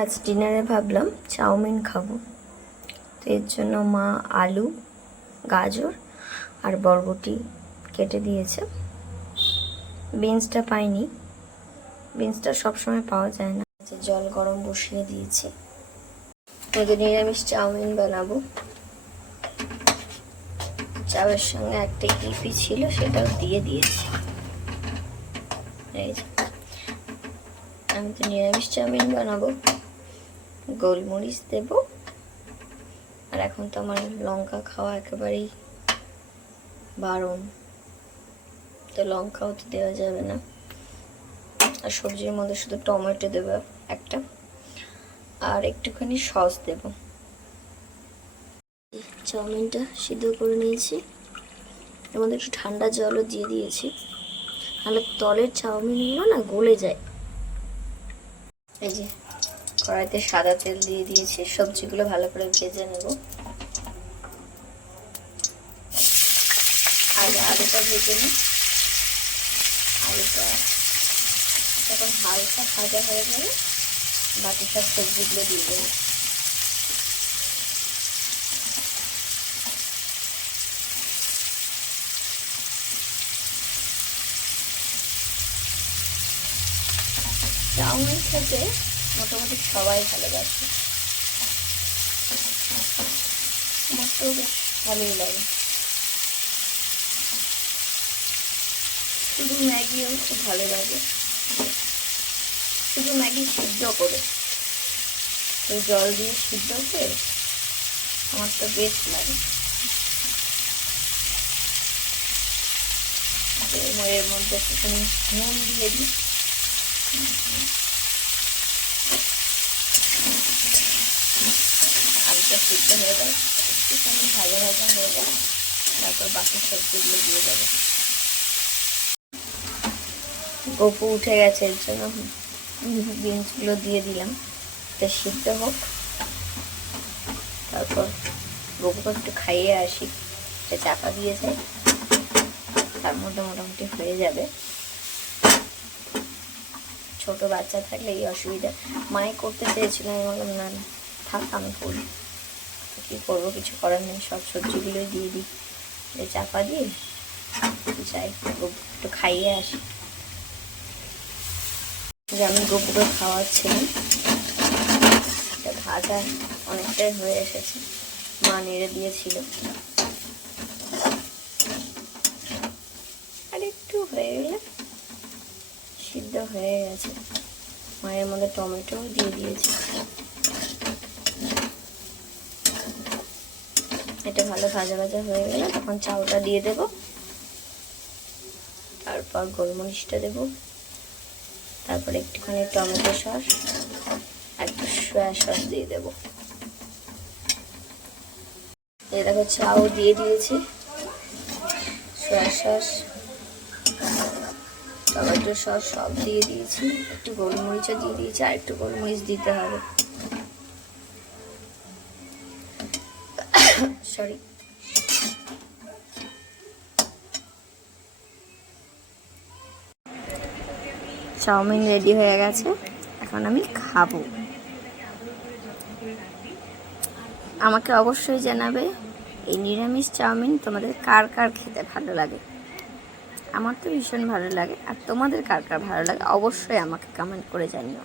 আজ ডিনারে ভাবলাম চাউমিন খাবো। তো এর জন্য মা আলু, গাজর আর বরবটি কেটে দিয়েছে। বিনসটা পাইনি, বিনসটা সবসময় পাওয়া যায় না। জল গরম বসিয়ে দিয়েছি। ওদের নিরামিষ চাউমিন বানাবো। চাউয়ের সঙ্গে একটা ইপি ছিল, সেটাও দিয়ে দিয়েছি। এই যে আমি তো নিরামিষ চাউমিন বানাবো, গোলমরিচ দেব। আর এখন তো আমার লঙ্কা খাওয়া একেবারেই বারণ, তো লঙ্কাও তো দেওয়া যাবে না। আর সবজির মধ্যে শুধু টমেটো দেবো একটা, আর একটুখানি সস দেব। চাউমিনটা সিদ্ধ করে নিয়েছি, এর মধ্যে একটু ঠান্ডা জলও দিয়ে দিয়েছি, নাহলে তলের চাউমিনগুলো না গলে যায়। এই যে কড়াইতে সাদা তেল দিয়ে দিয়েছি, সবজিগুলো ভালো করে ভেজে নেব। আগে আলুটা ভেজে নিই। আলুটা যখন হালকা ভাজা হয়ে গেলে বাকি সব সবজিগুলো দিয়ে দেবো। চাউমিন খেতে মোটামুটি সবাই ভালোবাসে, আমারও বেশ ভালোই লাগে। শুধু ম্যাগিও খুব ভালো লাগে, শুধু ম্যাগি সিদ্ধ করে, ওই জল দিয়ে সিদ্ধ করে আমার তো বেশ লাগে। এর মধ্যে একটুখানি নুন দিয়ে দিই। আলুটা সিদ্ধ হয়ে যায়, একটুখানি ভাজা ভাজা হয়ে যায়, তারপর বাকি সবজিগুলো দিয়ে দেবো। গপু উঠে গেছে, এর জন্য বিনসগুলো দিয়ে দিলাম, এটা সিদ্ধ হোক। তারপর গপুকে একটু খাইয়ে আসি, এটা চাপা দিয়ে যায়, তার মধ্যে মোটামুটি হয়ে যাবে। ছোট বাচ্চা থাকলে এই অসুবিধা। মাই করতে চেয়েছিল, আমি বললাম না থাক আমি করি, তো কী করবো, কিছু করার নেই, সব সবজিগুলোই দিয়ে দিই, চাপা দিয়ে যাই একটু খাইয়ে আসি। যে আমি গপুকে খাওয়াচ্ছিলাম, ভাজা অনেকটাই হয়ে এসেছে, মা নেড়ে দিয়েছিল, আর একটু হয়ে গেলে সিদ্ধ হয়ে গেছে। মায়ের মধ্যে টমেটো দিয়ে দিয়েছি, এটা ভালো ভাজা ভাজা হয়ে গেলে তখন চাউটা দিয়ে দেব, তারপর গোলমরিচটা দেব, তারপর একটুখানি টমেটো সস, একটু সয়া সস দিয়ে দেব। এই দেখো চাও দিয়ে দিয়েছি, সয়া সস, টমেটো সস সব দিয়ে দিয়েছি, একটু গোলমরিচও দিয়ে দিয়েছি, আর একটু গোলমরিচ দিতে হবে, সরি। চাউমিন রেডি হয়ে গেছে, এখন আমি খাবো। আমাকে অবশ্যই জানাবে এই নিরামিষ চাউমিন তোমাদের কার কার খেতে ভালো লাগে। আমার তো ভীষণ ভালো লাগে, আর তোমাদের কার কার ভালো লাগে অবশ্যই আমাকে কমেন্ট করে জানিও।